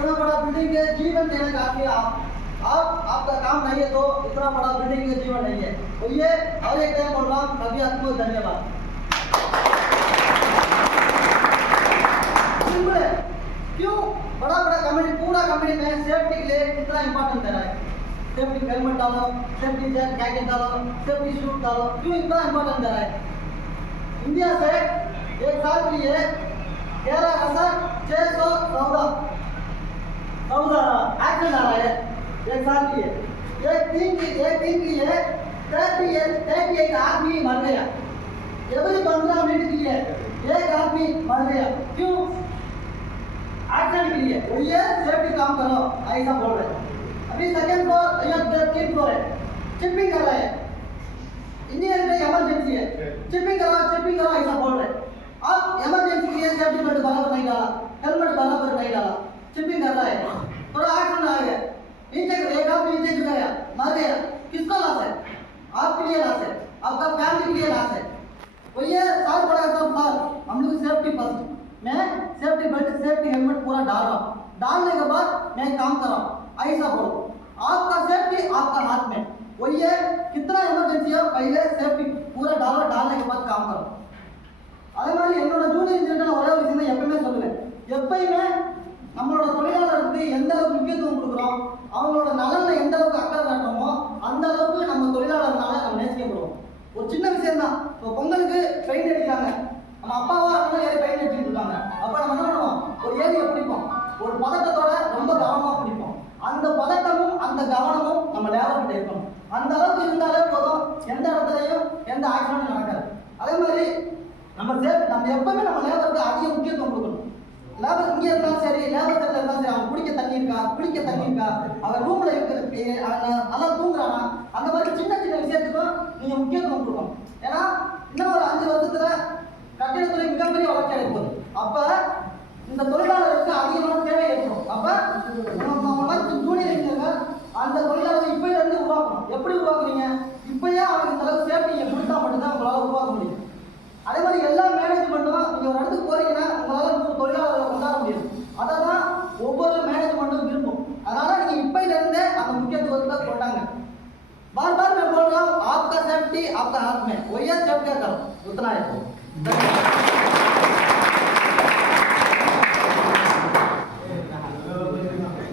इतना बड़ा बिल्डिंग है, जीवन देने का आप आपका काम नहीं है तो इतना बड़ा बिल्डिंग का जीवन नहीं है। तो ये और एक टाइम बोल रहा हूँ, सभी आपको धन्यवाद। सिंपल है, क्यों बड़ा बड़ा कंपनी पूरा कंपनी में सेफ्टी के लिए कितना इंपॉर्टेंट दे रहा है। सेफ्टी हेलमेट डालो, सेफ्टी जैकेट डालो, सेफ्टी शूज डालो, क्यों इतना इंपॉर्टेंट दे रहा है। इंडिया से एक साल के लिए 13,614 एक्शन आ रहा है एक साल के लिए। एक दिन के लिए 38 आदमी मर गया। एवरी 15 मिनट के लिए एक आदमी मर गया, क्यों एक्शन के लिए। वही है सेफ्टी काम करो ऐसा बोल रहे हैं। अभी सेकंड फ्लोर या थर्ड फ्लोर है, चिपिंग कर रहा है, इंजीनियर में इमरजेंसी है, चिपिंग करो ऐसा बोल रहे हैं। अब इमरजेंसी के लिए सेफ्टी बेल्ट बराबर नहीं डाला, हेलमेट बराबर नहीं डाला, चिपिंग कर रहा है, थोड़ा एक्शन आ गया, नीचे एक आदमी नीचे गिर गया, मर गया, किसका लॉस है। आपके लिए लॉस है, आपका फैमिली के लिए लॉस है। तो ये साल बड़ा सब साल हम लोग सेफ्टी फर्स्ट, मैं सेफ्टी बेल्ट सेफ्टी हेलमेट पूरा डाल रहा हूँ, डालने के बाद मैं काम कर रहा हूँ ऐसा बोलो। आपका सेफ्टी आपका हाथ में, वही है कितना इमरजेंसी है पहले सेफ्टी पूरा डालो, डालने के बाद काम करो। அதே மாதிரி என்னோட ஜூனியர் இன்ஜினியர் ஒரே ஒரு விஷயம் எப்பவுமே சொல்லுவேன், எப்பயுமே நம்மளோட தொழிலாளருக்கு எந்த அளவுக்கு முக்கியத்துவம் கொடுக்குறோம், அவங்களோட நலன்ல எந்த அளவுக்கு அக்கறை காட்டுறோமோ அந்த அளவுக்கு நம்ம தொழிலாளர்னால நம்ம நேசிக்கப்படுவோம். ஒரு சின்ன விஷயம் தான், இப்போ பொங்கலுக்கு பெயிண்ட் அடிக்கிறாங்க, நம்ம அப்பாவா இருந்தாலும் ஏறி பெயிண்ட் அடிச்சுட்டு இருக்காங்க, அப்போ நம்ம என்ன பண்ணுவோம், ஒரு ஏரியை பிடிப்போம், ஒரு பதட்டத்தோட ரொம்ப கவனமாக பிடிப்போம். அந்த பதட்டமும் அந்த கவனமும் நம்ம லேபர்கிட்ட இருக்கணும். அந்த அளவுக்கு இருந்தாலே போதும், எந்த இடத்துலையும் எந்த ஆக்சிடென்ட்டும் நடக்காது. அதே மாதிரி நம்ம எப்பவுமே நம்ம லேபருக்கு அதிக முக்கியத்துவம் கொடுக்கணும். லேபர் இங்கே இருந்தாலும் சரி, லேபர் சைடில் இருந்தாலும் சரி, அவன் குடிக்க தண்ணி இருக்கா, அவன் ரூம்ல நல்லா தூங்குறானா, அந்த மாதிரி சின்ன சின்ன விஷயத்துக்கும் நீங்க முக்கியத்துவம் கொடுக்கணும். ஏன்னா இன்னும் ஒரு 5 வருஷத்துல கட்டிடத்துறை மிகப்பெரிய வளர்ச்சி அடைய போகுது. அப்ப இந்த தொழிலாளருக்கு அதிகமான தேவை ஏற்படும். அப்ப ஜூனியர் இன்ஜினியர்கள் அந்த தொழிலாளரை இப்பயில இருந்து உருவாக்கணும். எப்படி உருவாக்குறீங்க, இப்பயே அவனுக்கு இந்த அளவுக்கு சேஃப்டி நீங்க கொடுத்தா மட்டும்தான் உங்களால உருவாக்க முடியும். அதே மாதிரி எல்லா மேனேஜ்மெண்ட்டும் நீங்க ஒரு இடத்துக்கு போறீங்கன்னா உங்களால 100 தொழிலாளர்களை கொண்டாட முடியும். அதை தான் ஒவ்வொரு மேனேஜ்மெண்ட்டும் விரும்பும். அதனால நீங்க இப்பயில இருந்தே அந்த முக்கியத்துவத்தை கொண்டாங்க. बार बार मैं बोल रहा हूँ, आपका सेफ्टी आपका हाथ में, वही सेफ्टी करो, उतना है।